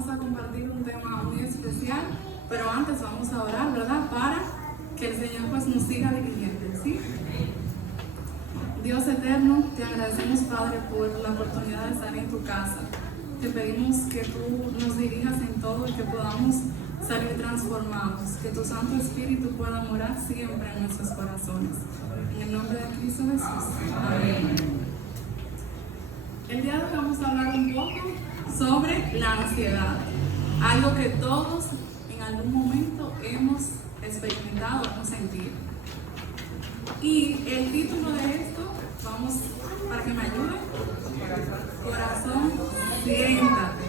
vamos a compartir un tema muy especial, pero antes vamos a orar, ¿verdad? Para que el Señor pues nos siga dirigiendo, ¿sí? Dios eterno, te agradecemos, Padre, por la oportunidad de estar en tu casa. Te pedimos que tú nos dirijas en todo y que podamos salir transformados, que tu Santo Espíritu pueda morar siempre en nuestros corazones. En el nombre de Cristo Jesús. Amén. El día de hoy vamos a hablar un poco sobre la ansiedad, algo que todos en algún momento hemos experimentado, hemos sentido. Y el título de esto, vamos, para que me ayuden, corazón, siéntate.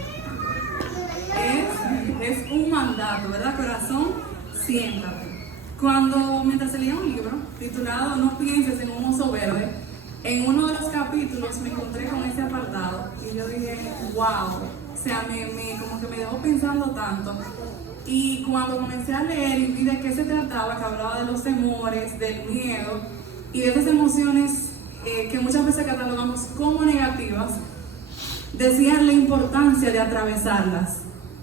Es un mandato, ¿verdad? Corazón, siéntate. Mientras leía un libro titulado No pienses en un oso verde, en uno de los capítulos me encontré con ese apartado y yo dije, wow, o sea, como que me dejó pensando tanto. Y cuando comencé a leer y vi de qué se trataba, que hablaba de los temores, del miedo y de esas emociones que muchas veces catalogamos como negativas, decían la importancia de atravesarlas,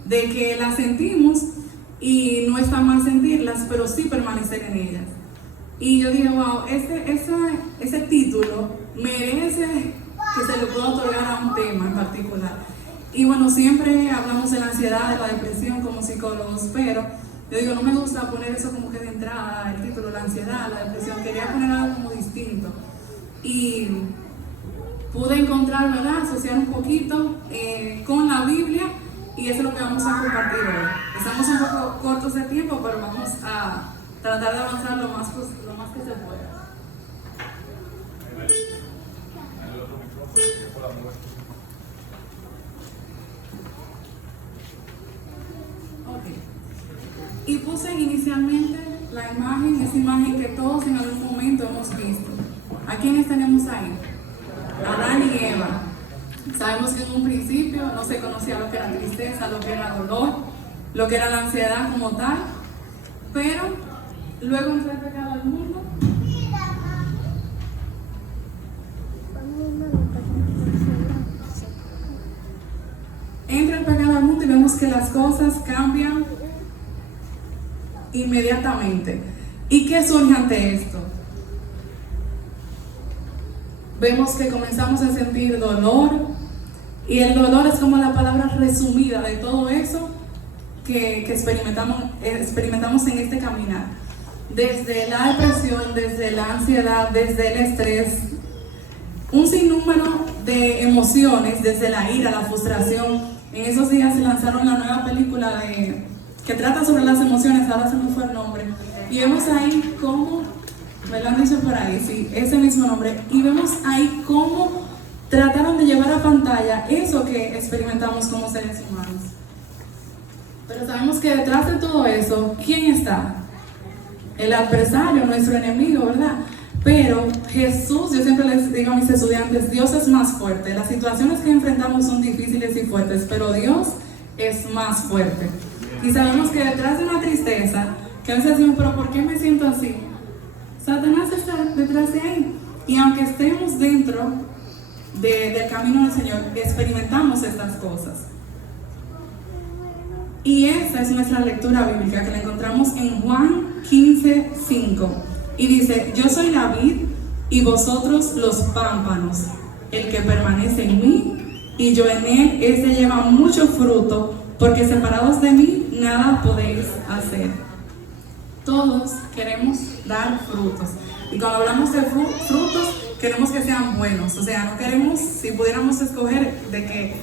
de que las sentimos y no está mal sentirlas, pero sí permanecer en ellas. Y yo dije, wow, ese título merece que se le pueda otorgar a un tema en particular. Y bueno, siempre hablamos de la ansiedad, de la depresión como psicólogos, pero yo digo, no me gusta poner eso como que de entrada, el título, la ansiedad, la depresión, quería poner algo como distinto. Y pude encontrar, ¿verdad?, asociar un poquito con la Biblia, y eso es lo que vamos a compartir hoy. Estamos un poco cortos de tiempo, pero vamos a tratar de avanzar lo más que se pueda. Ok. Y puse inicialmente la imagen, esa imagen que todos en algún momento hemos visto. ¿A quiénes tenemos ahí? Adán y Eva. Sabemos que en un principio no se conocía lo que era tristeza, lo que era dolor, lo que era la ansiedad como tal, pero luego entró el pecado al mundo. Entra el pecado al mundo y vemos que las cosas cambian inmediatamente. ¿Y qué surge ante esto? Vemos que comenzamos a sentir dolor, y el dolor es como la palabra resumida de todo eso que experimentamos en este caminar. Desde la depresión, desde la ansiedad, desde el estrés, un sinnúmero de emociones, desde la ira, la frustración. En esos días se lanzaron la nueva película que trata sobre las emociones, ahora se me fue el nombre, y vemos ahí cómo, me lo han dicho por ahí, sí, ese mismo nombre, y vemos ahí cómo trataron de llevar a pantalla eso que experimentamos como seres humanos. Pero sabemos que detrás de todo eso, ¿quién está? El adversario, nuestro enemigo, ¿verdad? Pero Jesús, yo siempre les digo a mis estudiantes, Dios es más fuerte. Las situaciones que enfrentamos son difíciles y fuertes, pero Dios es más fuerte. Y sabemos que detrás de una tristeza, que a veces decimos, pero ¿por qué me siento así? Satanás está detrás de ahí. Y aunque estemos dentro del camino del Señor, experimentamos estas cosas. Y esa es nuestra lectura bíblica, que la encontramos en Juan 15:5. Y dice, yo soy la vid y vosotros los pámpanos. El que permanece en mí y yo en él, este lleva mucho fruto, porque separados de mí nada podéis hacer. Todos queremos dar frutos. Y cuando hablamos de frutos, queremos que sean buenos. O sea, no queremos, si pudiéramos escoger, de que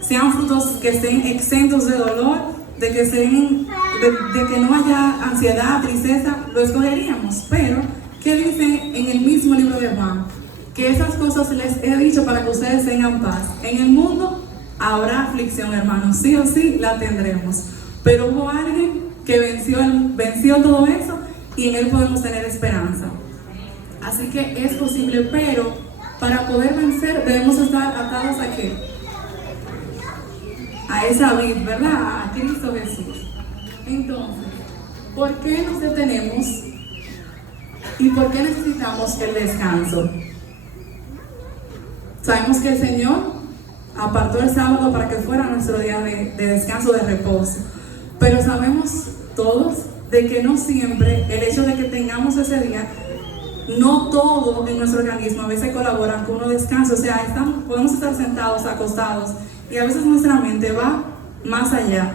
sean frutos que estén exentos de dolor, de que no haya ansiedad, tristeza, lo escogeríamos. Pero, ¿qué dice en el mismo libro de Juan? Que esas cosas les he dicho para que ustedes tengan paz. En el mundo habrá aflicción, hermanos, sí o sí la tendremos. Pero hubo alguien que venció todo eso, y en él podemos tener esperanza. Así que es posible, pero para poder vencer debemos estar atados ¿a qué? A esa vid, ¿verdad? A Cristo Jesús. Entonces, ¿por qué nos detenemos y por qué necesitamos el descanso? Sabemos que el Señor apartó el sábado para que fuera nuestro día de descanso, de reposo. Pero sabemos todos de que no siempre el hecho de que tengamos ese día, no todo en nuestro organismo a veces colabora con uno descanso. O sea, podemos estar sentados, acostados, y a veces nuestra mente va más allá.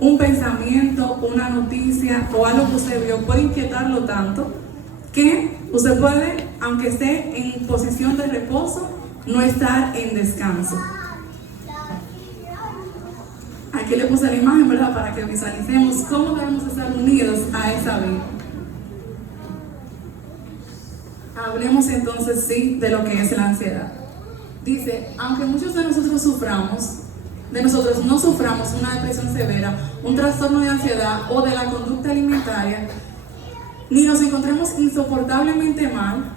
Un pensamiento, una noticia o algo que usted vio puede inquietarlo tanto que usted puede, aunque esté en posición de reposo, no estar en descanso. Aquí le puse la imagen, ¿verdad?, para que visualicemos cómo debemos estar unidos a esa vida. Hablemos entonces, sí, de lo que es la ansiedad. Dice, aunque muchos de nosotros no suframos una depresión severa, un trastorno de ansiedad o de la conducta alimentaria, ni nos encontremos insoportablemente mal,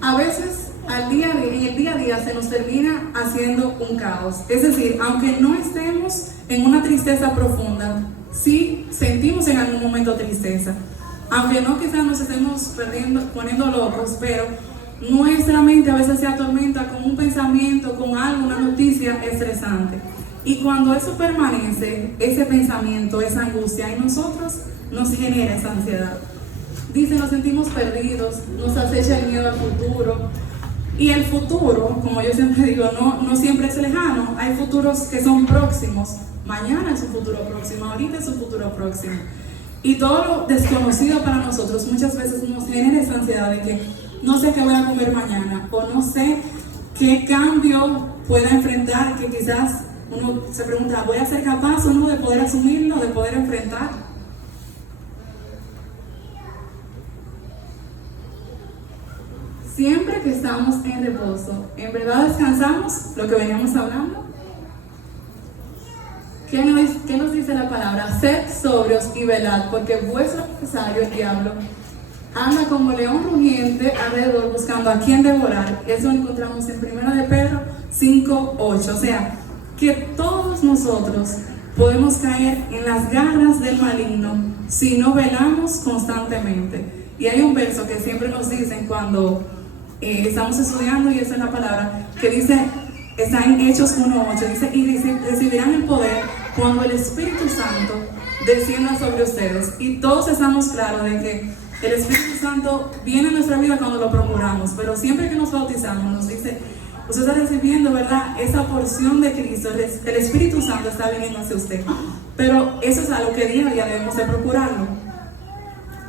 a veces en el día a día se nos termina haciendo un caos. Es decir, aunque no estemos en una tristeza profunda, sí sentimos en algún momento tristeza. Aunque no quizás nos estemos poniendo locos, pero nuestra mente a veces se atormenta con un pensamiento, con algo, una noticia estresante. Y cuando eso permanece, ese pensamiento, esa angustia en nosotros, nos genera esa ansiedad. Dice, nos sentimos perdidos, nos acecha el miedo al futuro. Y el futuro, como yo siempre digo, no siempre es lejano. Hay futuros que son próximos. Mañana es un futuro próximo, ahorita es un futuro próximo. Y todo lo desconocido para nosotros muchas veces nos genera esa ansiedad de que no sé qué voy a comer mañana, o no sé qué cambio pueda enfrentar, que quizás uno se pregunta, ¿voy a ser capaz o no de poder asumirlo, de poder enfrentar? Siempre que estamos en reposo, ¿en verdad descansamos? Lo que veníamos hablando. ¿Qué nos dice la palabra? Sed sobrios y velad, porque vuestro adversario, el diablo, anda como león rugiente alrededor buscando a quien devorar. Eso lo encontramos en 1 de Pedro 5:8. O sea, que todos nosotros podemos caer en las garras del maligno si no velamos constantemente. Y hay un verso que siempre nos dicen cuando estamos estudiando, y esa es la palabra, que dice, está en Hechos 1:8, dice, y recibirán el poder cuando el Espíritu Santo descienda sobre ustedes. Y todos estamos claros de que el Espíritu Santo viene a nuestra vida cuando lo procuramos, pero siempre que nos bautizamos nos dice, usted está recibiendo, ¿verdad?, esa porción de Cristo, el Espíritu Santo está viniendo hacia usted. Pero eso es algo que día a día debemos de procurarlo.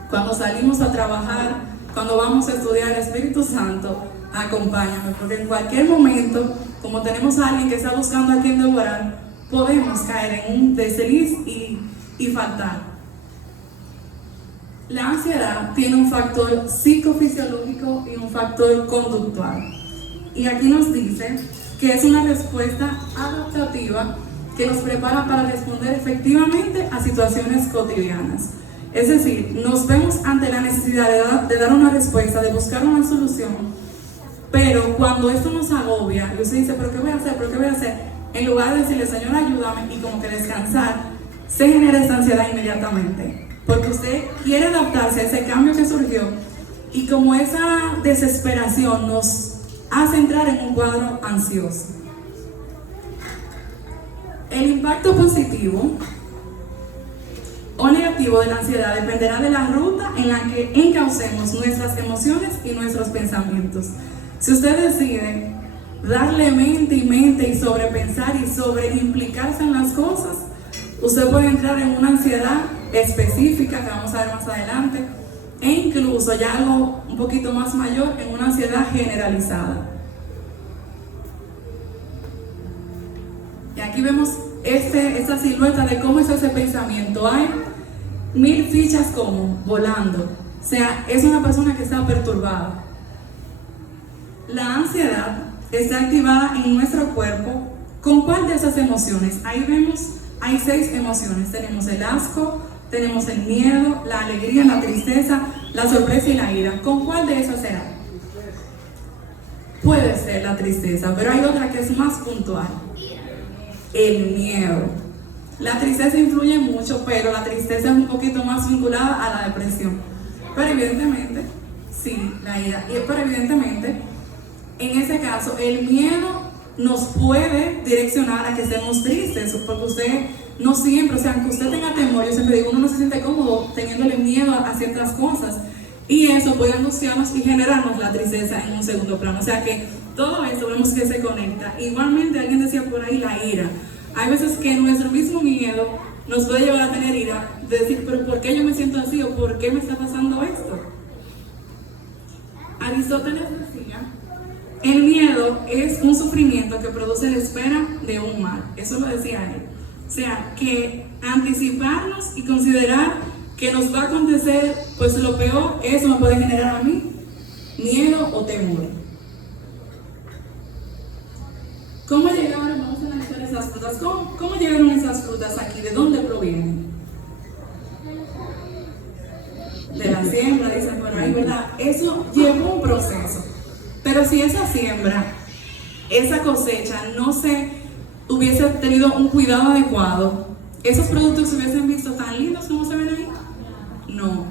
Cuando salimos a trabajar, cuando vamos a estudiar, el Espíritu Santo, acompáñanos, porque en cualquier momento, como tenemos a alguien que está buscando a quien devorar, podemos caer en un desliz y faltar. La ansiedad tiene un factor psicofisiológico y un factor conductual. Y aquí nos dice que es una respuesta adaptativa que nos prepara para responder efectivamente a situaciones cotidianas. Es decir, nos vemos ante la necesidad de dar una respuesta, de buscar una solución, pero cuando esto nos agobia y usted dice, ¿pero qué voy a hacer? ¿Pero qué voy a hacer? En lugar de decirle, Señor, ayúdame, y como que descansar, se genera esa ansiedad inmediatamente. Porque usted quiere adaptarse a ese cambio que surgió, y como esa desesperación nos hace entrar en un cuadro ansioso. El impacto positivo o negativo de la ansiedad dependerá de la ruta en la que encaucemos nuestras emociones y nuestros pensamientos. Si usted decide darle mente y sobrepensar y sobreimplicarse en las cosas, usted puede entrar en una ansiedad específica que vamos a ver más adelante, e incluso ya algo un poquito más mayor, en una ansiedad generalizada. Y aquí vemos esta silueta de cómo es ese pensamiento. Hay 1000 fichas como volando. O sea, es una persona que está perturbada. La ansiedad está activada en nuestro cuerpo. ¿Con cuál de esas emociones? Ahí vemos, hay 6 emociones. Tenemos el asco, tenemos el miedo, la alegría, la tristeza, la sorpresa y la ira. ¿Con cuál de esas será? Puede ser la tristeza, pero hay otra que es más puntual. El miedo. La tristeza influye mucho, pero la tristeza es un poquito más vinculada a la depresión. Pero evidentemente, sí, la ira. Pero evidentemente, en ese caso, el miedo nos puede direccionar a que estemos tristes, porque usted no siempre, o sea, aunque usted tenga temor, yo siempre digo, uno no se siente cómodo teniéndole miedo a ciertas cosas, y eso puede angustiarnos y generarnos la tristeza en un segundo plano. O sea que todo esto vemos que se conecta. Igualmente, alguien decía por ahí la ira. Hay veces que nuestro mismo miedo nos puede llevar a tener ira, de decir, pero ¿por qué yo me siento así? ¿O por qué me está pasando esto? Aristóteles decía, el miedo es un sufrimiento que produce la espera de un mal. Eso lo decía él. O sea, que anticiparnos y considerar que nos va a acontecer, pues lo peor, eso me puede generar a mí miedo o temor. ¿Cómo llegaron? Vamos a analizar esas frutas. ¿Cómo llegaron esas frutas aquí? ¿De dónde provienen? De la siembra, dicen por ahí, ¿verdad? Eso llevó un proceso. Pero si esa siembra, esa cosecha, no se hubiese tenido un cuidado adecuado, esos productos se hubiesen visto tan lindos como se ven ahí. No.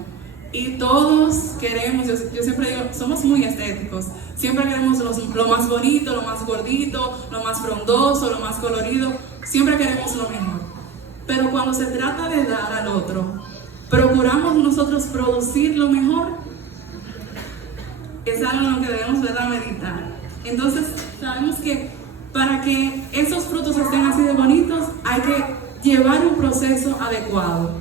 Y todos queremos, yo siempre digo, somos muy estéticos. Siempre queremos lo más bonito, lo más gordito, lo más frondoso, lo más colorido. Siempre queremos lo mejor. Pero cuando se trata de dar al otro, procuramos nosotros producir lo mejor. Es algo en lo que debemos meditar. Entonces, sabemos que para que esos frutos estén así de bonitos, hay que llevar un proceso adecuado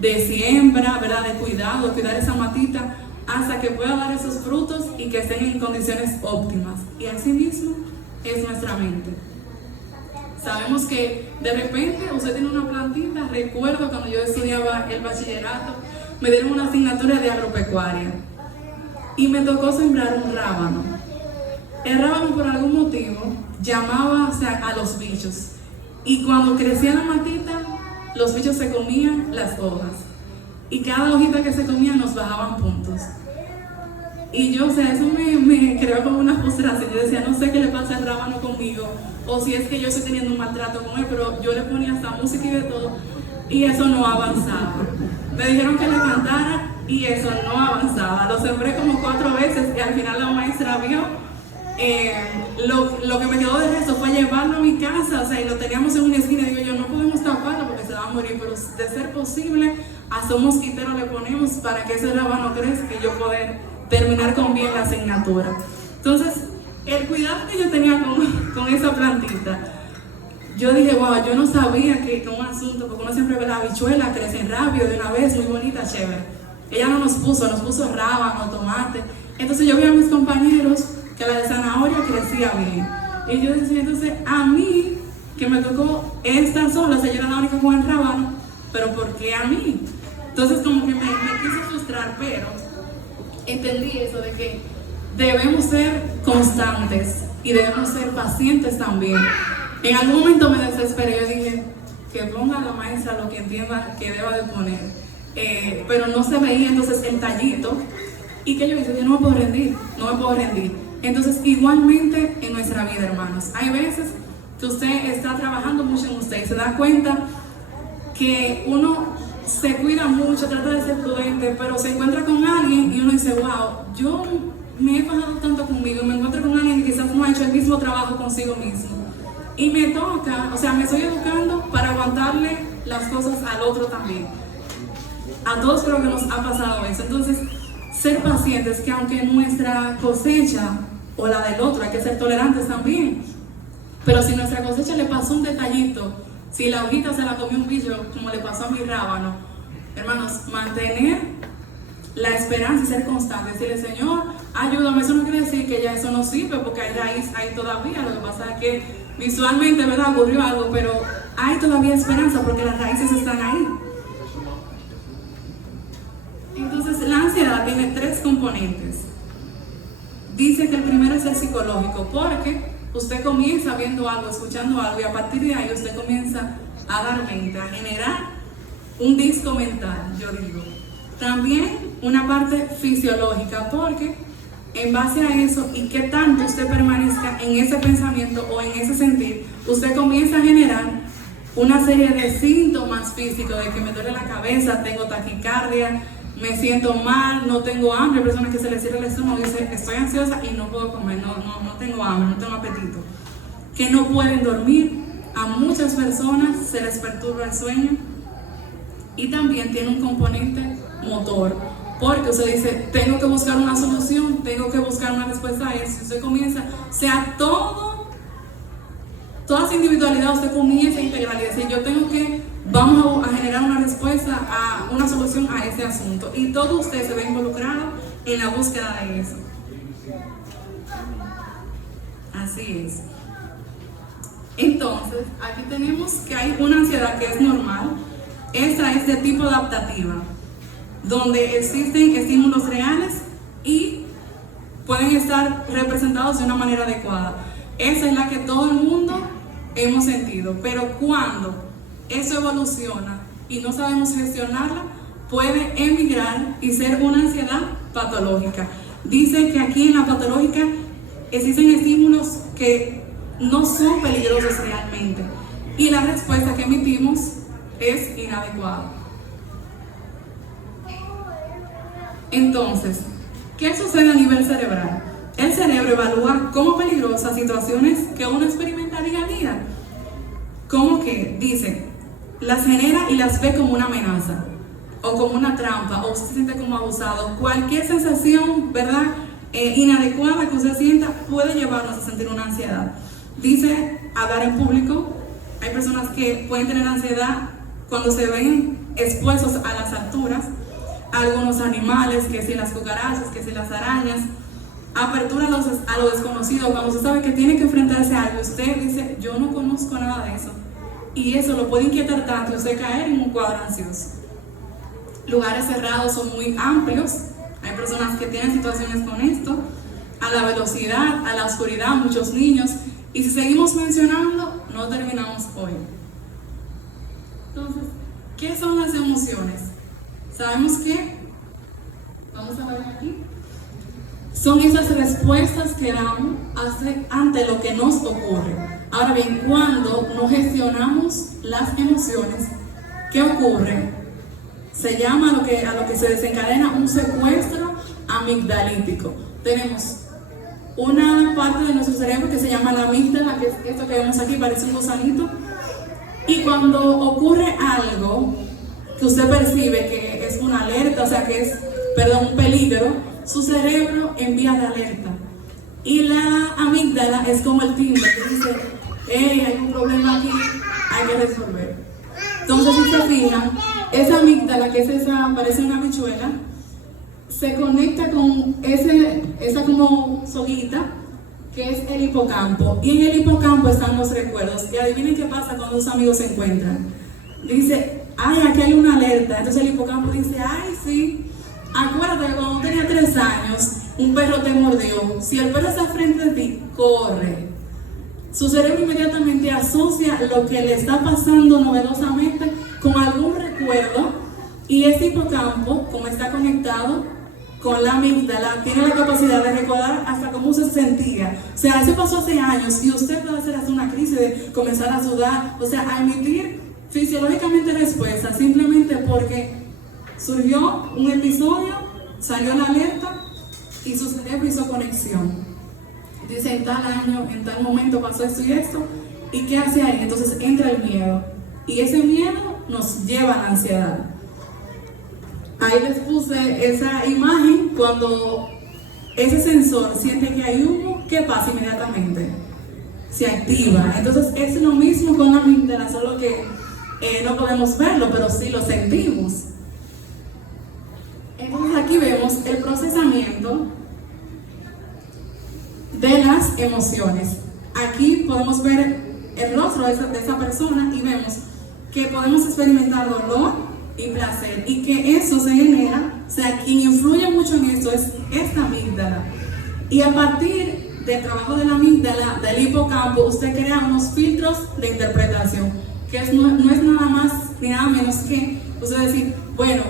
de siembra, ¿verdad? De cuidado, de cuidar esa matita hasta que pueda dar esos frutos y que estén en condiciones óptimas. Y así mismo es nuestra mente. Sabemos que de repente usted tiene una plantita. Recuerdo cuando yo estudiaba el bachillerato, me dieron una asignatura de agropecuaria y me tocó sembrar un rábano. El rábano, por algún motivo, llamaba, o sea, a los bichos, y cuando crecía la matita, los bichos se comían las hojas, y cada hojita que se comía nos bajaban puntos. Y yo, o sea, eso me creó como una frustración. Yo decía, no sé qué le pasa al rábano conmigo, o si es que yo estoy teniendo un maltrato con él, pero yo le ponía hasta música y de todo, y eso no avanzaba. Me dijeron que le cantara, y eso no avanzaba. Lo sembré como 4 veces, y al final la maestra vio. Lo que me quedó de resto fue llevarlo a mi casa, o sea, y lo teníamos en una esquina. Digo yo, no podemos taparlo porque se va a morir, pero de ser posible, hasta un mosquitero le ponemos para que ese rábano crezca y yo poder terminar con bien la asignatura. Entonces, el cuidado que yo tenía con esa plantita, yo dije, wow, yo no sabía que un asunto, porque uno siempre ve la habichuela, crecen rápido, de una vez, muy bonita, chévere. Ella no nos puso rábano, tomate. Entonces yo vi a mis compañeros que la de zanahoria crecía bien. Y yo decía, entonces, a mí, que me tocó esta sola, o sea, yo era la única con el rábano, pero ¿por qué a mí? Entonces, como que me quise frustrar, pero entendí eso de que debemos ser constantes y debemos ser pacientes también. En algún momento me desesperé, yo dije, que ponga la maestra lo que entienda que deba de poner. Pero no se veía entonces el tallito. ¿Y qué yo hice? Yo no me puedo rendir. Entonces, igualmente en nuestra vida, hermanos, hay veces que usted está trabajando mucho en usted y se da cuenta que uno se cuida mucho, trata de ser prudente, pero se encuentra con alguien y uno dice, wow, yo me he bajado tanto conmigo, me encuentro con alguien que quizás no ha hecho el mismo trabajo consigo mismo. Y me toca, o sea, me estoy educando para aguantarle las cosas al otro también. A todos creo que nos ha pasado eso. Entonces, ser pacientes, que aunque nuestra cosecha o la del otro, hay que ser tolerantes también. Pero si nuestra cosecha le pasó un detallito, si la hojita se la comió un bicho, como le pasó a mi rábano, hermanos, mantener la esperanza y ser constantes. Decirle, Señor, ayúdame. Eso no quiere decir que ya eso no sirve, porque hay raíz ahí todavía. Lo que pasa es que visualmente, ¿verdad?, ocurrió algo, pero hay todavía esperanza porque las raíces están ahí. Entonces, la ansiedad tiene 3 componentes. Dice que el primero es el psicológico, porque usted comienza viendo algo, escuchando algo, y a partir de ahí usted comienza a dar mente, a generar un disco mental, yo digo. También una parte fisiológica, porque en base a eso y qué tanto usted permanezca en ese pensamiento o en ese sentir, usted comienza a generar una serie de síntomas físicos, de que me duele la cabeza, tengo taquicardia, me siento mal, no tengo hambre. Hay personas que se les cierra el estómago y dicen, estoy ansiosa y no puedo comer, no tengo hambre, no tengo apetito. que no pueden dormir, a muchas personas se les perturba el sueño y también tiene un componente motor, porque usted dice, tengo que buscar una solución, tengo que buscar una respuesta a eso. Usted comienza, sea toda esa individualidad, usted comienza a integrar y decir, vamos a generar una respuesta, a una solución a ese asunto. Y todo usted se ve involucrado en la búsqueda de eso. Así es. Entonces, aquí tenemos que hay una ansiedad que es normal. Esta es de tipo adaptativa, donde existen estímulos reales y pueden estar representados de una manera adecuada. Esa es la que todo el mundo hemos sentido, pero cuando eso evoluciona y no sabemos gestionarla, puede emigrar y ser una ansiedad patológica. Dice que aquí en la patológica existen estímulos que no son peligrosos realmente y la respuesta que emitimos es inadecuada. Entonces, ¿qué sucede a nivel cerebral? El cerebro evalúa como peligrosas situaciones que uno experimenta día a día. Como que dice, las genera y las ve como una amenaza, o como una trampa, o se siente como abusado. Cualquier sensación, ¿verdad?, inadecuada que usted sienta puede llevarnos a sentir una ansiedad. Dice, hablar en público. Hay personas que pueden tener ansiedad cuando se ven expuestos a las alturas, a algunos animales, que si las cucarachas, que si las arañas. Apertura a lo desconocido, cuando usted sabe que tiene que enfrentarse a algo, usted dice, yo no conozco nada de eso. Y eso lo puede inquietar tanto, usted caer en un cuadro ansioso. Lugares cerrados son muy amplios. Hay personas que tienen situaciones con esto. A la velocidad, a la oscuridad, muchos niños. Y si seguimos mencionando, no terminamos hoy. Entonces, ¿qué son las emociones? Sabemos que, vamos a ver aquí, son esas respuestas que damos ante lo que nos ocurre. Ahora bien, cuando no gestionamos las emociones, ¿qué ocurre? Se llama a lo que se desencadena un secuestro amigdalítico. Tenemos una parte de nuestro cerebro que se llama la amígdala, que es esto que vemos aquí, parece un gusanito. Y cuando ocurre algo que usted percibe que es una alerta, o sea que es, un peligro, su cerebro envía la alerta. Y la amígdala es como el timbre que dice, hey, hay un problema aquí, hay que resolver. Entonces, si se fijan, esa amígdala, que es parece una habichuela, se conecta con esa como soguita, que es el hipocampo. Y en el hipocampo están los recuerdos. Y adivinen qué pasa cuando los amigos se encuentran. Dice, ay, aquí hay una alerta. Entonces el hipocampo dice, ay, sí, acuérdate que cuando tenía 3 años, un perro te mordió. Si el perro está frente de ti, corre. Su cerebro inmediatamente asocia lo que le está pasando novedosamente con algún recuerdo, y este hipocampo, como está conectado con la amígdala, tiene la capacidad de recordar hasta cómo se sentía. O sea, eso pasó hace años y usted puede hacer hasta una crisis de comenzar a sudar, o sea, a emitir fisiológicamente respuestas, simplemente porque surgió un episodio, salió la alerta y su cerebro hizo conexión. Dice, en tal año, en tal momento pasó esto y esto, ¿y qué hace ahí? Entonces entra el miedo, y ese miedo nos lleva a la ansiedad. Ahí les puse esa imagen. Cuando ese sensor siente que hay humo, ¿qué pasa inmediatamente? Se activa. Entonces es lo mismo con la amígdala, solo que no podemos verlo, pero sí lo sentimos. Entonces aquí vemos el procesamiento de las emociones. Aquí podemos ver el rostro de esa persona y vemos que podemos experimentar dolor y placer, y que eso se genera, o sea, quien influye mucho en esto es esta amígdala. Y a partir del trabajo de la amígdala, del hipocampo, usted crea unos filtros de interpretación, que no es nada más ni nada menos que usted decir, bueno,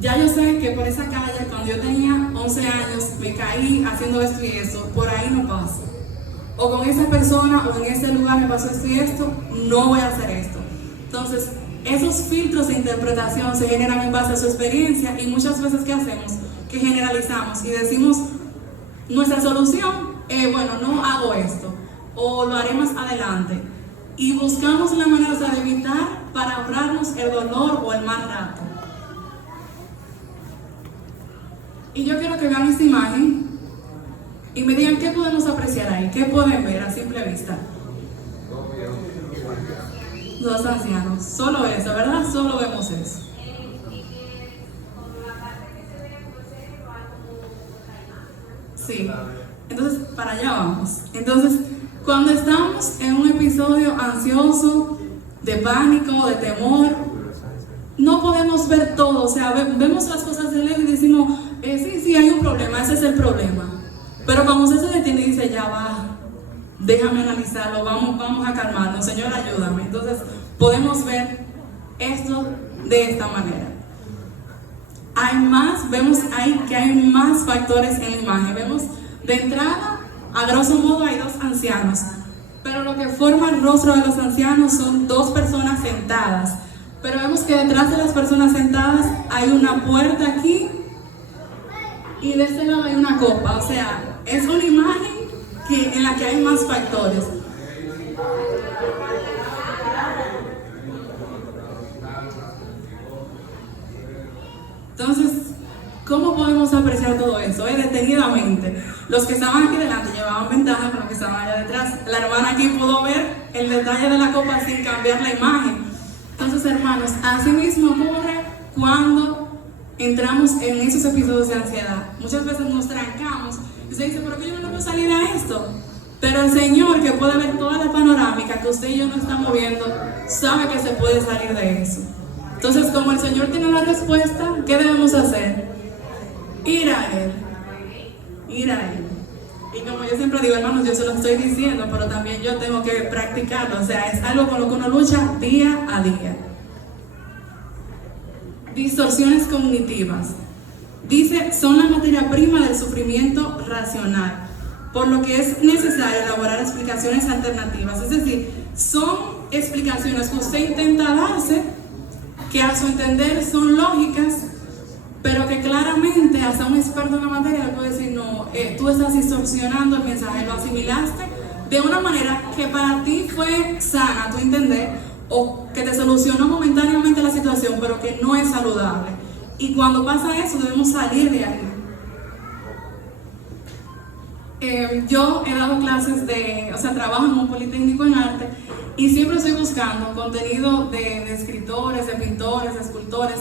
ya yo sé que por esa calle, cuando yo tenía 11 años, me caí haciendo esto y esto, por ahí no paso. O con esa persona o en ese lugar me pasó esto y esto, no voy a hacer esto. Entonces, esos filtros de interpretación se generan en base a su experiencia, y muchas veces, ¿qué hacemos? Que generalizamos y decimos, nuestra solución, bueno, no hago esto. o lo haré más adelante. Y buscamos la manera, o sea, de evitar para ahorrarnos el dolor o el mal rato. Y yo quiero que vean esta imagen y me digan qué podemos apreciar ahí, qué pueden ver a simple vista. Dos ancianos, solo eso, ¿verdad? Solo vemos eso. Sí, entonces para allá vamos. Entonces, cuando estamos en un episodio ansioso, de pánico, de temor, no podemos ver todo, o sea, vemos las cosas de lejos y decimos, sí, hay un problema, ese es el problema. Pero cuando usted se detiene y dice, ya va, déjame analizarlo, vamos a calmarnos, Señor, ayúdame. Entonces, podemos ver esto de esta manera. Vemos ahí que hay más factores en la imagen. Vemos de entrada, a grosso modo, hay dos ancianos, pero lo que forma el rostro de los ancianos son dos personas sentadas. Pero vemos que detrás de las personas sentadas hay una puerta aquí y de este lado hay una copa. O sea, es una imagen en la que hay más factores. Entonces, ¿cómo podemos apreciar todo eso? Detenidamente. Los que estaban aquí delante llevaban ventaja con los que estaban allá detrás. La hermana aquí pudo ver el detalle de la copa sin cambiar la imagen. Entonces, hermanos, así mismo ocurre cuando entramos en esos episodios de ansiedad. Muchas veces nos trancamos y se dice, pero que yo no puedo salir a esto. Pero el Señor, que puede ver toda la panorámica que usted y yo no estamos viendo, sabe que se puede salir de eso. Entonces, como el Señor tiene la respuesta, ¿qué debemos hacer? Ir a Él. Ir a Él. Y como yo siempre digo, hermanos, yo se lo estoy diciendo, pero también yo tengo que practicarlo. O sea, es algo con lo que uno lucha día a día. Distorsiones cognitivas. Dice, son la materia prima del sufrimiento racional, por lo que es necesario elaborar explicaciones alternativas. Es decir, son explicaciones que usted intenta darse, que a su entender son lógicas, pero que claramente hasta un experto en la materia le puede decir, no, tú estás distorsionando el mensaje, lo asimilaste de una manera que para ti fue sana, tu entender, o que te solucionó momentáneamente la situación, pero que no es saludable. Y cuando pasa eso, debemos salir de ahí. Yo he dado clases trabajo en un politécnico en arte y siempre estoy buscando contenido de escritores, de pintores, de escultores,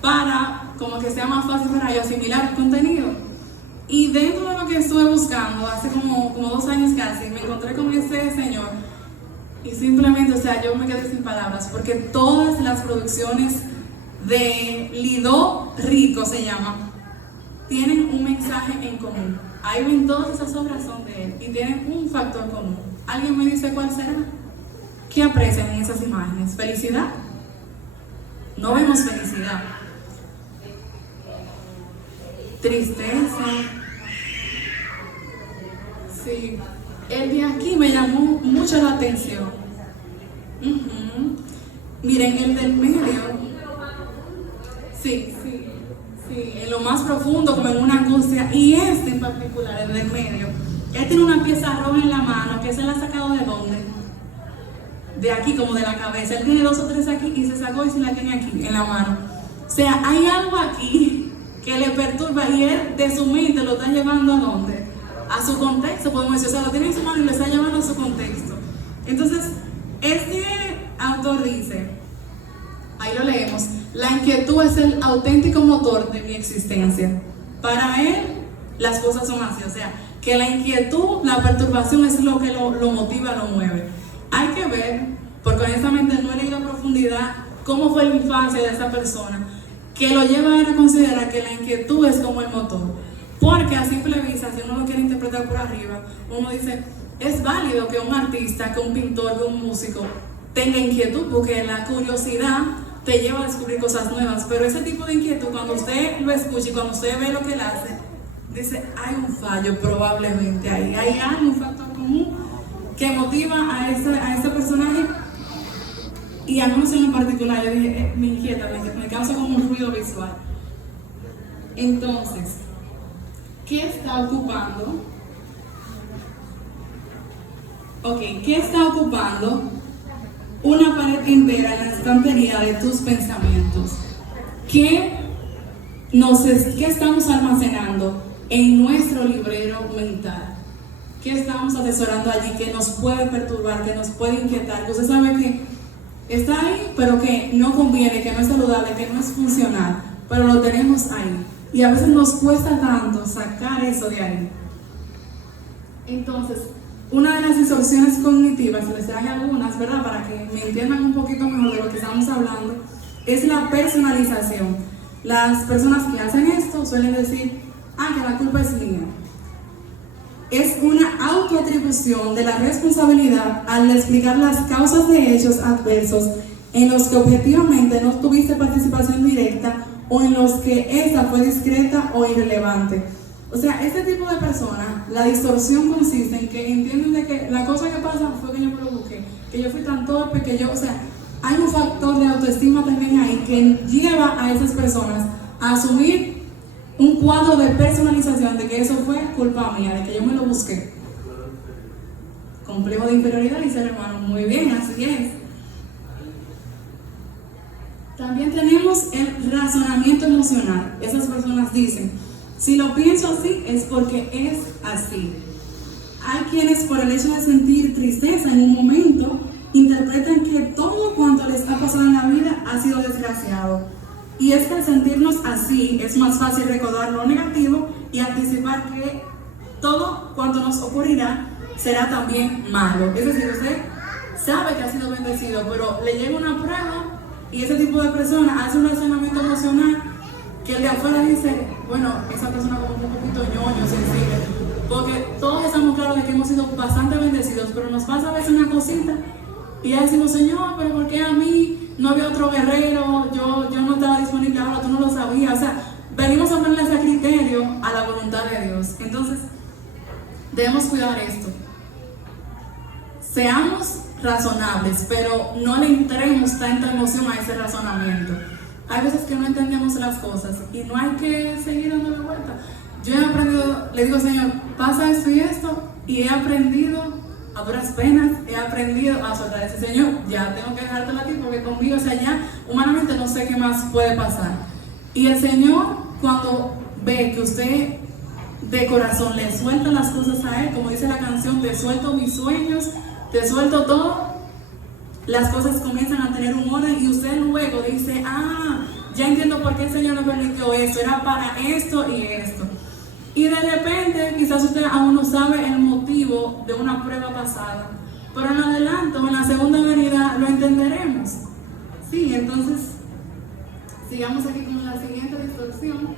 para como que sea más fácil para yo asimilar el contenido. Y dentro de lo que estuve buscando, hace como 2 años casi, me encontré con este señor y simplemente, o sea, yo me quedé sin palabras, porque todas las producciones de Lido Rico, se llama, tienen un mensaje en común. Ahí ven, todas esas obras son de él y tienen un factor común. ¿Alguien me dice cuál será? ¿Qué aprecian en esas imágenes? ¿Felicidad? No vemos felicidad. Tristeza. Sí. El de aquí me llamó mucho la atención. Miren, el del medio. Sí, en lo más profundo, como en una angustia. Y este en particular, el del medio, él tiene una pieza roja en la mano, que se la ha sacado ¿de dónde? De aquí, como de la cabeza. Él tiene 2 o 3 aquí y se sacó y se la tiene aquí, en la mano. O sea, hay algo aquí que le perturba y él de su mente lo está llevando ¿a dónde? A su contexto, podemos decir. O sea, lo tiene en su mano y lo está llevando a su contexto. Entonces, este autor dice, ahí lo leemos, la inquietud es el auténtico motor de mi existencia. Para él, las cosas son así, o sea, que la inquietud, la perturbación es lo que lo motiva, lo mueve. Hay que ver, porque honestamente no he leído a profundidad cómo fue la infancia de esa persona, que lo lleva a él a considerar que la inquietud es como el motor. Porque a simple vista, si uno lo quiere interpretar por arriba, uno dice, es válido que un artista, que un pintor, que un músico tenga inquietud, porque la curiosidad te lleva a descubrir cosas nuevas. Pero ese tipo de inquietud, cuando usted lo escucha y cuando usted ve lo que él hace, dice, hay un fallo probablemente ahí, hay un factor común que motiva a ese personaje. Y a mí en particular, yo dije, me inquieta, me causa como un ruido visual. Entonces, ¿qué está ocupando Ok, ¿qué está ocupando una pared entera en la estantería de tus pensamientos? ¿Qué, qué estamos almacenando en nuestro librero mental? ¿Qué estamos atesorando allí que nos puede perturbar, que nos puede inquietar? Que usted sabe que está ahí, pero que no conviene, que no es saludable, que no es funcional, pero lo tenemos ahí. Y a veces nos cuesta tanto sacar eso de ahí. Entonces, una de las distorsiones cognitivas, les traje algunas, ¿verdad? Para que me entiendan un poquito mejor de lo que estamos hablando, es la personalización. Las personas que hacen esto suelen decir, que la culpa es mía. Es una autoatribución de la responsabilidad al explicar las causas de hechos adversos en los que objetivamente no tuviste participación directa o en los que esta fue discreta o irrelevante. O sea, este tipo de personas, la distorsión consiste en que entienden de que la cosa que pasa fue que yo me lo busqué, que yo fui tan torpe, que yo, o sea, hay un factor de autoestima también ahí que lleva a esas personas a asumir un cuadro de personalización de que eso fue culpa mía, de que yo me lo busqué. Complejo de inferioridad, dice el hermano. Muy bien, así es. También tenemos el razonamiento emocional. Esas personas dicen, si lo pienso así es porque es así. Hay quienes por el hecho de sentir tristeza en un momento interpretan que todo cuanto les ha pasado en la vida ha sido desgraciado. Y es que al sentirnos así es más fácil recordar lo negativo y anticipar que todo cuanto nos ocurrirá será también malo. Es decir, usted sabe que ha sido bendecido, pero le llega una prueba y ese tipo de persona hace un razonamiento emocional que el de afuera dice, bueno, esa persona como un poquito ñoño, sensible, porque todos estamos claros de que hemos sido bastante bendecidos, pero nos pasa a veces una cosita y ya decimos, Señor, pero ¿por qué a mí? No había otro guerrero, yo no estaba disponible ahora, tú no lo sabías. O sea, venimos a ponerle a criterio a la voluntad de Dios. Entonces, debemos cuidar esto. Seamos razonables, pero no le entremos tanta emoción a ese razonamiento. Hay veces que no entendemos las cosas y no hay que seguir dándole vuelta. Yo he aprendido, le digo, Señor, pasa esto y esto, y he aprendido a duras penas, he aprendido a soltar ese Señor, ya tengo que dejártelo aquí porque conmigo, o sea, ya humanamente no sé qué más puede pasar. Y el Señor, cuando ve que usted de corazón le suelta las cosas a Él, como dice la canción, te suelto mis sueños, te suelto todo, las cosas comienzan a tener un orden y usted luego dice, ya entiendo por qué el Señor no permitió esto, era para esto y esto. Y de repente, quizás usted aún no sabe el motivo de una prueba pasada, pero en adelanto, en la segunda venida, lo entenderemos. Sí, entonces, sigamos aquí con la siguiente distorsión.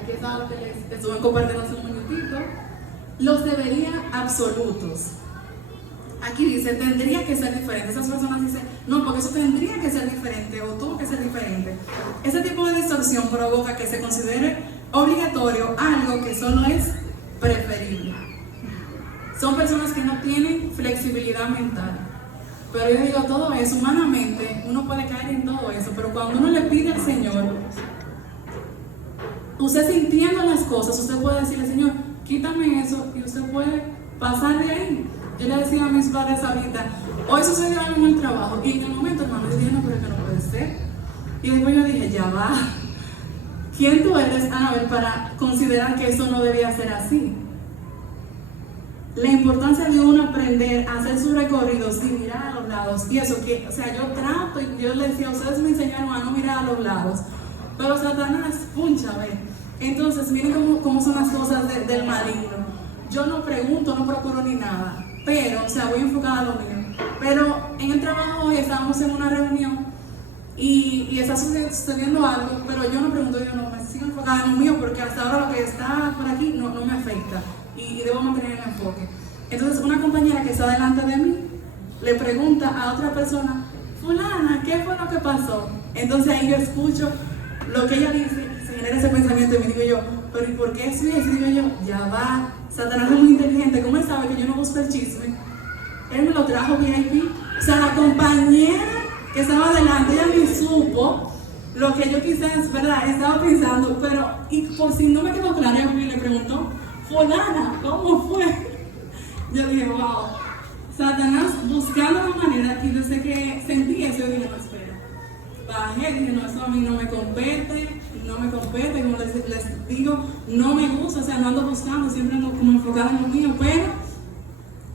Aquí está lo que les estuve compartiendo hace un minutito. Los debería absolutos. Aquí dice, tendría que ser diferente. Esas personas dicen, no, porque eso tendría que ser diferente o tuvo que ser diferente. Ese tipo de distorsión provoca que se considere obligatorio algo que solo es preferible. Son personas que no tienen flexibilidad mental. Pero yo digo, todo eso, humanamente, uno puede caer en todo eso, pero cuando uno le pide al Señor, usted sintiendo las cosas, usted puede decirle, Señor, quítame eso, y usted puede pasar de ahí. Yo le decía a mis padres ahorita, hoy sucedió algo en el trabajo, y en el momento, hermano, yo dije, no, pero es que no puede ser. Y después yo dije, ya va. ¿Quién tú eres, Anabel, para considerar que eso no debía ser así? La importancia de uno aprender a hacer sus recorridos y mirar a los lados. Y eso que, o sea, yo trato, y yo le decía, ustedes me enseñaron a no mirar a los lados. Pero Satanás, puncha, ve. Entonces, miren cómo son las cosas del maligno. Yo no pregunto, no procuro ni nada. Pero, o sea, voy enfocada a lo mío. Pero en el trabajo hoy estábamos en una reunión y está sucediendo algo, pero yo no pregunto, yo no me sigo enfocada en lo mío porque hasta ahora lo que está por aquí no me afecta y debo mantener el enfoque. Entonces una compañera que está delante de mí le pregunta a otra persona, fulana, ¿qué fue lo que pasó? Entonces ahí yo escucho lo que ella dice, se genera ese pensamiento y me digo yo, pero ¿y por qué eso? Y digo yo, ya va, Satanás es muy inteligente, ¿cómo él sabe que yo no busco el chisme? Él me lo trajo VIP. O sea, la compañera que estaba delante, ella ni supo lo que yo quizás, ¿verdad? Estaba pensando, pero, y por si no me quedó claro, ella le preguntó, fulana, ¿cómo fue? Yo dije, wow. Satanás buscando la manera, y desde que sentí eso, yo dije, no, espera. Bajé, dije, no, eso a mí no me compete, como les digo, no me gusta, o sea, no ando buscando, siempre ando como enfocada en lo mío, pero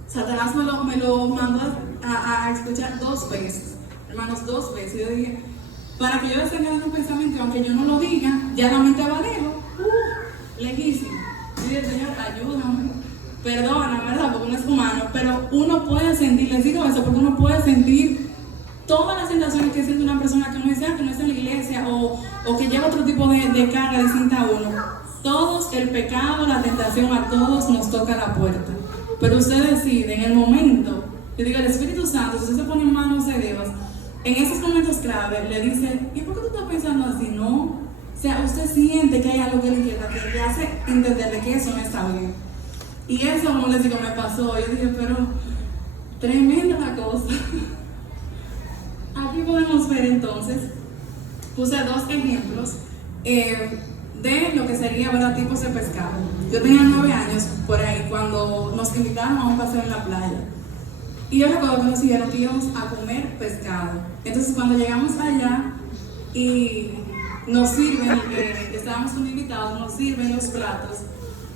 Satanás me lo mandó a escuchar 2 veces, hermanos, 2 veces. Yo dije, para que yo desencadenara un pensamiento, aunque yo no lo diga, ya la mente va lejos, lejísimo. Yo dije, Señor, ayúdame, perdona, ¿verdad? Porque uno es humano, pero uno puede sentir, les digo eso, porque uno puede sentir todas las sensaciones que siente una persona que no es en la iglesia o que lleva otro tipo de carga distinta a uno. Todos, el pecado, la tentación, a todos nos toca la puerta. Pero usted decide en el momento, yo digo, el Espíritu Santo, si usted se pone en manos de Dios, en esos momentos clave, le dice, ¿y por qué tú estás pensando así? No. O sea, usted siente que hay algo que le inquieta, que le hace entenderle que eso no está bien. Y eso, como les digo, me pasó. Yo dije, pero tremenda la cosa. Aquí podemos ver entonces, puse 2 ejemplos de lo que sería, ¿verdad?, tipos de pescado. Yo tenía 9 años por ahí cuando nos invitaron a un paseo en la playa. Y yo recuerdo que nos dijeron que íbamos a comer pescado. Entonces cuando llegamos allá y nos sirven, estábamos con invitados, nos sirven los platos,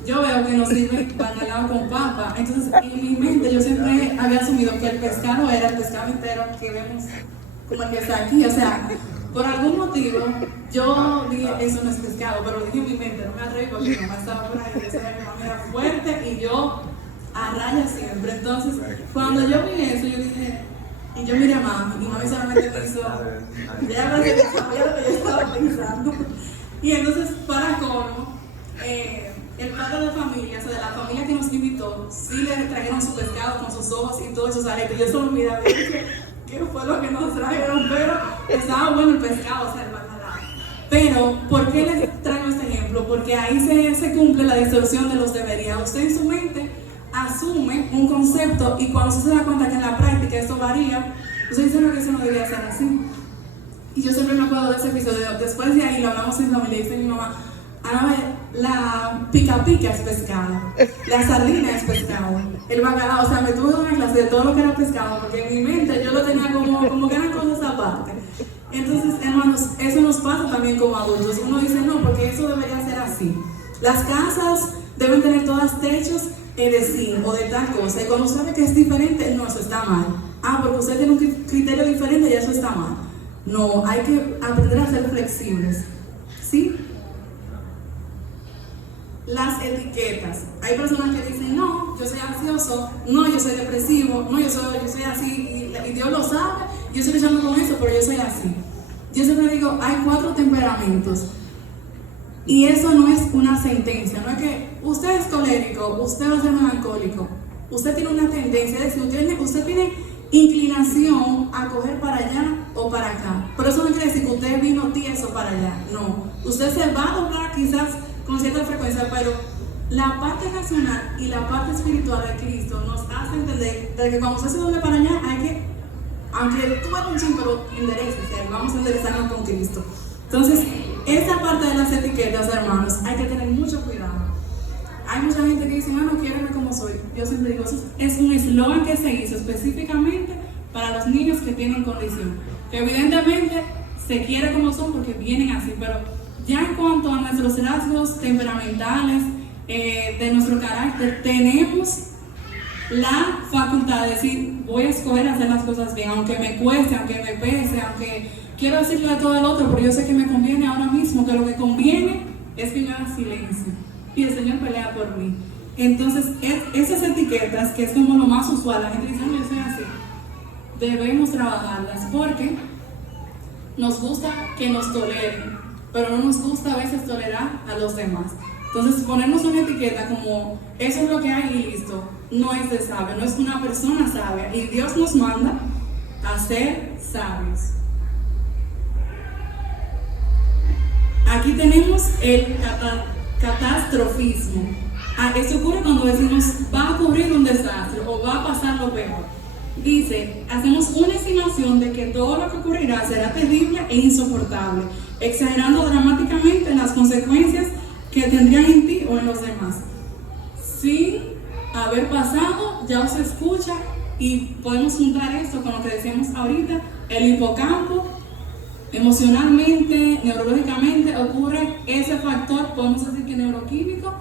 yo veo que nos sirven bacalao con papa. Entonces en mi mente yo siempre había asumido que el pescado era el pescado entero que vemos como el que está aquí. O sea, por algún motivo yo dije, eso no es pescado, pero lo dije en mi mente, no me atreví porque mi mamá estaba por ahí, yo sabía que mi mamá era fuerte y yo a raya siempre. Entonces cuando yo vi eso, yo dije, y yo miré a mami, y mami solamente me hizo, ya creo que sabía lo que yo estaba pensando. Y entonces, para colmo, el padre de familia, o sea, de la familia que nos invitó, sí le trajeron su pescado con sus ojos y todos esos aretes. Yo solo miraba y dije, ¿qué fue lo que nos trajeron? Pero estaba bueno el pescado, o sea, el bacalao. Pero, ¿por qué les traigo este ejemplo? Porque ahí se cumple la distorsión de los debería. Usted en su mente asume un concepto y cuando usted se da cuenta que en la práctica esto varía, usted dice, no, que eso no debería ser así. Y yo siempre me acuerdo de ese episodio. Después de ahí lo hablamos en familia y dice mi mamá, Ana, la pica pica es pescado, la sardina es pescado, el bacalao, o sea, me tuve una clase de todo lo que era pescado, porque en mi mente yo lo tenía como que eran cosas aparte. Entonces, hermanos, eso nos pasa también como adultos. Uno dice, no, porque eso debería ser así. Las casas deben tener todas techos de zinc o de tal cosa, y cuando usted ve que es diferente, no, eso está mal. Ah, porque usted tiene un criterio diferente y eso está mal. No, hay que aprender a ser flexibles, ¿sí? Las etiquetas. Hay personas que dicen, no, yo soy ansioso, no, yo soy depresivo, no, yo soy así, y Dios lo sabe, yo estoy luchando con eso, pero yo soy así. Yo siempre digo, hay 4 temperamentos, y eso no es una sentencia, no es que usted es colérico, usted va a ser melancólico, usted tiene una tendencia, es decir, usted tiene inclinación a coger para allá o para acá, pero eso no quiere decir que usted vino tieso para allá, no, usted se va a doblar quizás con cierta frecuencia, pero la parte racional y la parte espiritual de Cristo nos hace entender de que cuando usted se doble para allá, hay que, aunque tú eres un chin, pero enderecese, vamos a enderezarnos con Cristo. Entonces, esta parte de las etiquetas, hermanos, hay que tener mucho cuidado. Hay mucha gente que dice, no quiéreme como soy. Yo siempre digo, eso es un eslogan que se hizo específicamente para los niños que tienen condición. Que evidentemente se quiere como son porque vienen así, pero ya en cuanto a nuestros rasgos temperamentales, de nuestro carácter, tenemos la facultad de decir, voy a escoger hacer las cosas bien, aunque me cueste, aunque me pese, aunque quiero decirle a todo el otro, pero yo sé que me conviene ahora mismo, que lo que conviene es que yo haga silencio y el Señor pelea por mí. Entonces, esas etiquetas, que es como lo más usual, la gente dice, no, yo soy así, debemos trabajarlas porque nos gusta que nos toleren, pero no nos gusta a veces tolerar a los demás. Entonces, ponernos una etiqueta como eso es lo que hay y listo, no es de sabio, no es una persona sabia, y Dios nos manda a ser sabios. Aquí tenemos el catastrofismo. Esto ocurre cuando decimos va a ocurrir un desastre o va a pasar lo peor. Dice, hacemos una estimación de que todo lo que ocurrirá será terrible e insoportable, exagerando dramáticamente las consecuencias que tendrían en ti o en los demás. Sin haber pasado, ya se escucha Y podemos juntar esto con lo que decíamos ahorita, el hipocampo, emocionalmente, neurológicamente ocurre ese factor, podemos decir que neuroquímico,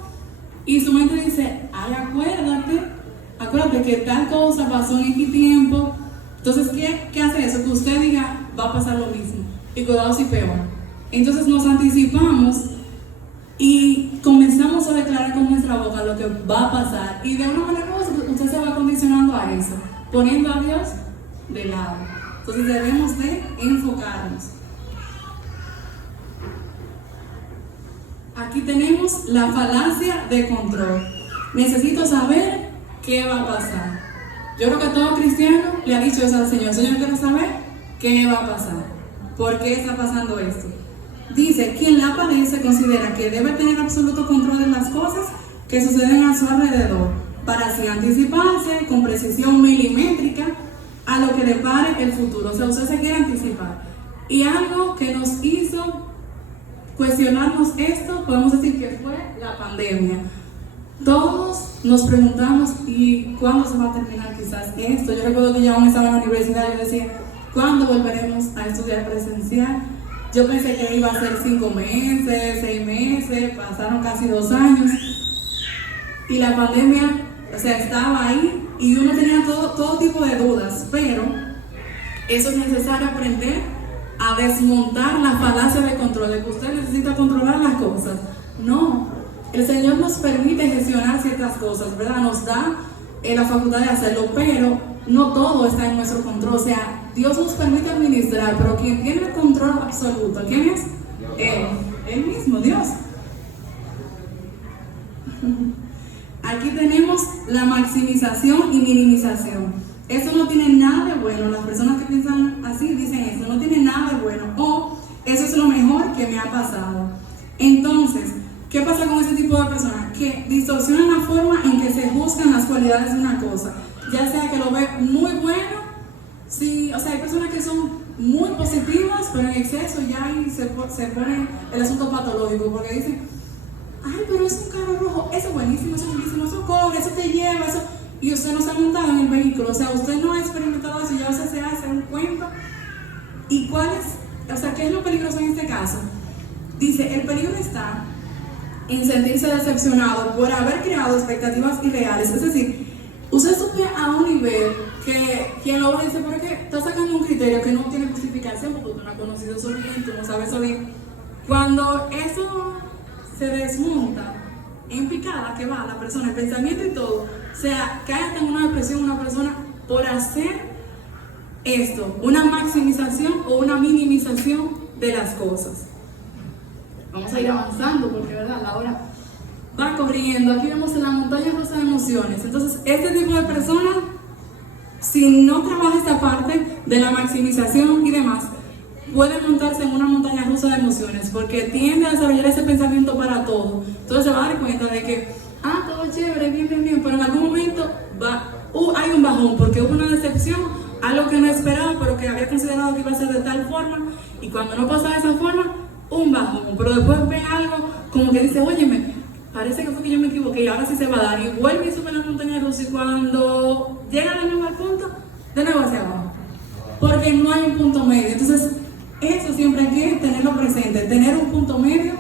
y su mente dice, ay, acuérdate que tal cosa pasó en este tiempo. Entonces, ¿qué hace eso? Que usted diga, va a pasar lo mismo, y cuidado si peor. Entonces nos anticipamos y comenzamos a declarar con nuestra boca lo que va a pasar, y de una manera u otra usted se va condicionando a eso, poniendo a Dios de lado. Entonces debemos de enfocarnos. Aquí tenemos la falacia de control. Necesito saber qué va a pasar. Yo creo que todo cristiano le ha dicho eso al Señor. Señor, quiero saber qué va a pasar. ¿Por qué está pasando esto? Dice, quien la padece considera que debe tener absoluto control de las cosas que suceden a su alrededor, para así anticiparse con precisión milimétrica a lo que depare el futuro. O sea, usted se quiere anticipar. Y algo que nos hizo cuestionarnos esto, podemos decir que fue la pandemia. Todos nos preguntamos, ¿y cuándo se va a terminar quizás esto? Yo recuerdo que ya aún estaba en la universidad y yo decía, ¿cuándo volveremos a estudiar presencial? Yo pensé que iba a ser 5 meses, 6 meses, pasaron casi 2 años. Y la pandemia, o sea, estaba ahí y uno tenía todo tipo de dudas, pero eso es necesario aprender a desmontar la falacia de control, de que usted necesita controlar las cosas. No, el Señor nos permite gestionar ciertas cosas, ¿verdad? Nos da la facultad de hacerlo, pero no todo está en nuestro control. O sea, Dios nos permite administrar, pero quien tiene el control absoluto, ¿quién es? Él mismo, Dios. Aquí tenemos la maximización y minimización. Eso no tiene nada de bueno. Las personas que piensan así dicen eso, no tiene nada de bueno, o eso es lo mejor que me ha pasado. Entonces, ¿qué pasa con ese tipo de personas? Que distorsionan la forma en que se juzgan las cualidades de una cosa, ya sea que lo ve muy bueno, sí, o sea, hay personas que son muy positivas, pero en exceso ya ahí se pone el asunto patológico, porque dicen, ay, pero es un carro rojo, eso es buenísimo, eso corre, eso te lleva, eso... Y usted no se ha montado en el vehículo, o sea, usted no ha experimentado eso, ya usted se hace un cuento. ¿Y cuál es? O sea, ¿qué es lo peligroso en este caso? Dice, el peligro está en sentirse decepcionado por haber creado expectativas irreales. Es decir, usted sube a un nivel que quien lo ve dice, ¿por qué está sacando un criterio que no tiene justificación? Porque tú no has conocido eso bien, tú no sabes eso bien. Cuando eso se desmonta en picada, que va la persona, el pensamiento y todo, o sea, cae hasta en una depresión una persona por hacer esto, una maximización o una minimización de las cosas. Vamos a ir avanzando porque, ¿verdad?, la hora va corriendo. Aquí vemos la montaña rusa de emociones. Entonces, este tipo de personas, si no trabaja esta parte de la maximización y demás, puede montarse en una montaña rusa de emociones porque tiende a desarrollar ese pensamiento para todo. Entonces se va a dar cuenta de que, todo chévere, bien, pero en algún momento hay un bajón porque hubo una decepción, algo que no esperaba, pero que había considerado que iba a ser de tal forma, y cuando no pasa de esa forma, un bajón, pero después ve algo como que dice, óyeme, parece que fue que yo me equivoqué y ahora sí se va a dar, y vuelve y sube la montaña rusa, y cuando llega de nuevo al punto, de nuevo hacia abajo, porque no hay un punto medio. Entonces, eso siempre hay que tenerlo presente, tener un punto medio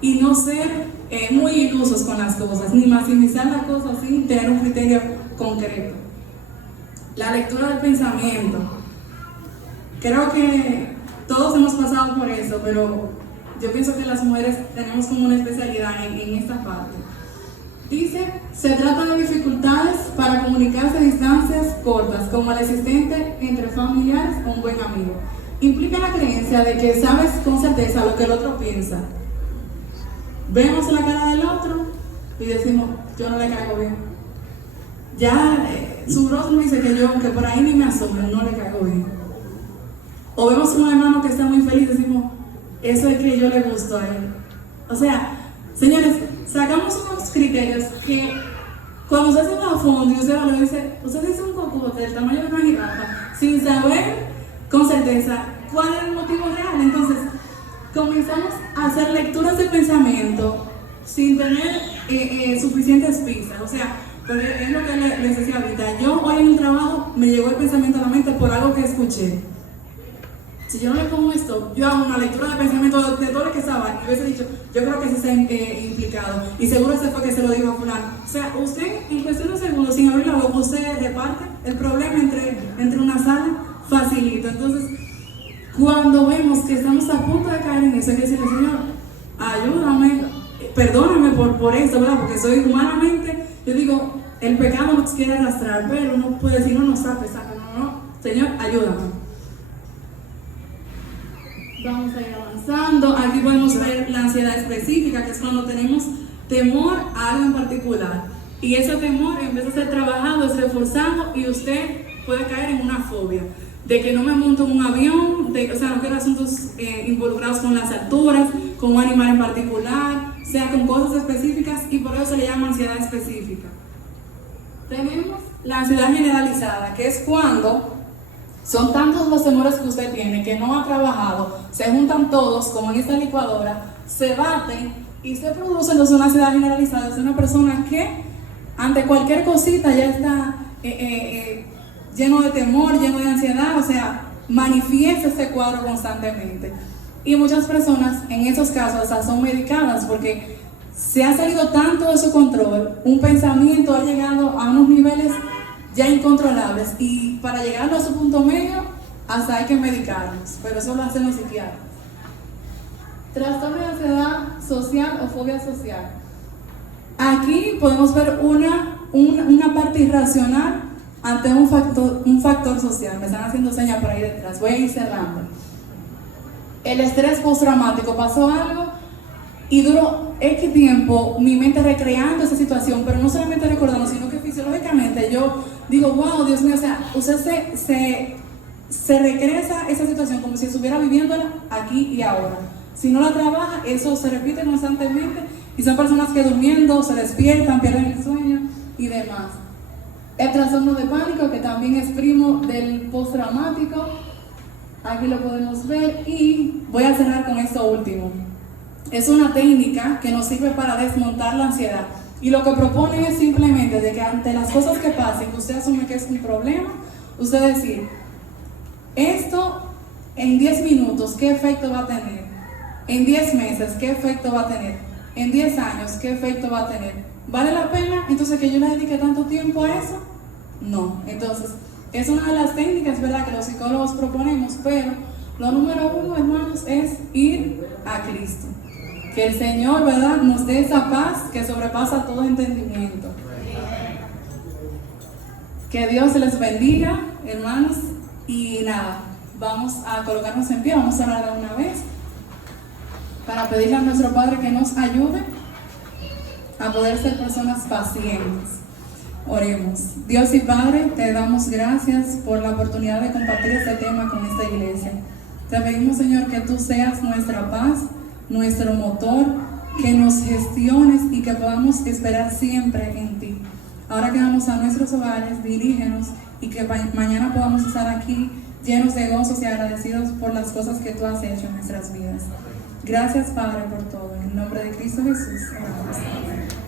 y no ser muy ilusos con las cosas, ni maximizar las cosas sin tener un criterio concreto. La lectura del pensamiento. Creo que todos hemos pasado por eso, pero yo pienso que las mujeres tenemos como una especialidad en esta parte. Dice, se trata de dificultades para comunicarse a distancias cortas, como el existente entre familiares o un buen amigo. Implica la creencia de que sabes con certeza lo que el otro piensa. Vemos la cara del otro y decimos, yo no le caigo bien. Ya su rostro dice que por ahí ni me asombro, no le caigo bien. O vemos un hermano que está muy feliz y decimos, eso es que yo le gusto a él. O sea, señores, sacamos unos criterios que cuando usted se va a fondo y usted lo dice, usted dice un cocote del tamaño de una jirafa, sin saber con certeza cuál es el motivo real. Entonces, comenzamos a hacer lecturas de pensamiento sin tener suficientes pistas. O sea, Porque es lo que les decía ahorita. Yo hoy en el trabajo me llegó el pensamiento a la mente por algo que escuché. Si yo no le pongo esto, yo hago una lectura de pensamiento de todo lo que estaba y hubiese dicho, yo creo que sí está implicado. Y seguro ese fue que se lo dijo a fulano. O sea, usted en cuestión de segundos, sin abrir la boca, usted reparte el problema entre una sala facilito. Entonces, cuando vemos que estamos a punto de caer en eso, hay que decirle, Señor, ayúdame, perdóname por esto, ¿verdad? Porque soy humanamente, yo digo, el pecado nos quiere arrastrar, pero uno puede decir, no, saca, no, Señor, ayúdame. Vamos a ir avanzando. Aquí podemos ver la ansiedad específica, que es cuando tenemos temor a algo en particular. Y ese temor, en vez de ser trabajado, es reforzado y usted puede caer en una fobia. De que no me monto en un avión, o sea, no quiero asuntos involucrados con las alturas, con un animal en particular, sea con cosas específicas, y por eso se le llama ansiedad específica. Tenemos la ansiedad generalizada, que es cuando son tantos los temores que usted tiene que no ha trabajado, se juntan todos como en esta licuadora, se baten y se produce entonces una ansiedad generalizada. Es una persona que ante cualquier cosita ya está lleno de temor, lleno de ansiedad, o sea, manifiesta este cuadro constantemente. Y muchas personas en esos casos hasta son medicadas porque se ha salido tanto de su control, un pensamiento ha llegado a unos niveles ya incontrolables y para llegar a su punto medio hasta hay que medicarlos, pero eso lo hacen los psiquiatras. Trastorno de ansiedad social o fobia social. Aquí podemos ver una parte irracional ante un factor social. Me están haciendo señas por ahí detrás, voy a ir cerrando. El estrés postraumático, pasó algo y duró X tiempo mi mente recreando esa situación, pero no solamente recordando, sino que fisiológicamente yo digo, wow, Dios mío, o sea, usted se recrea esa situación como si estuviera viviéndola aquí y ahora. Si no la trabaja, eso se repite constantemente y son personas que durmiendo se despiertan, pierden el sueño y demás. El trastorno de pánico, que también es primo del postraumático, aquí lo podemos ver y voy a cerrar con esto último. Es una técnica que nos sirve para desmontar la ansiedad y lo que propone es simplemente de que ante las cosas que pasen, que usted asume que es un problema, usted decir, esto en 10 minutos, ¿qué efecto va a tener? En 10 meses, ¿qué efecto va a tener? En 10 años, ¿qué efecto va a tener? ¿Vale la pena entonces que yo le dedique tanto tiempo a eso? No. Entonces, es una de las técnicas, ¿verdad?, que los psicólogos proponemos, pero lo número uno, hermanos, es ir a Cristo. Que el Señor, ¿verdad?, nos dé esa paz que sobrepasa todo entendimiento. Que Dios les bendiga, hermanos, y nada, vamos a colocarnos en pie, vamos a orar de una vez para pedirle a nuestro Padre que nos ayude a poder ser personas pacientes. Oremos. Dios y Padre, te damos gracias por la oportunidad de compartir este tema con esta iglesia. Te pedimos, Señor, que tú seas nuestra paz, nuestro motor, que nos gestiones y que podamos esperar siempre en ti. Ahora que vamos a nuestros hogares, dirígenos y que mañana podamos estar aquí llenos de gozos y agradecidos por las cosas que tú has hecho en nuestras vidas. Gracias, Padre, por todo. En el nombre de Cristo Jesús. Amén.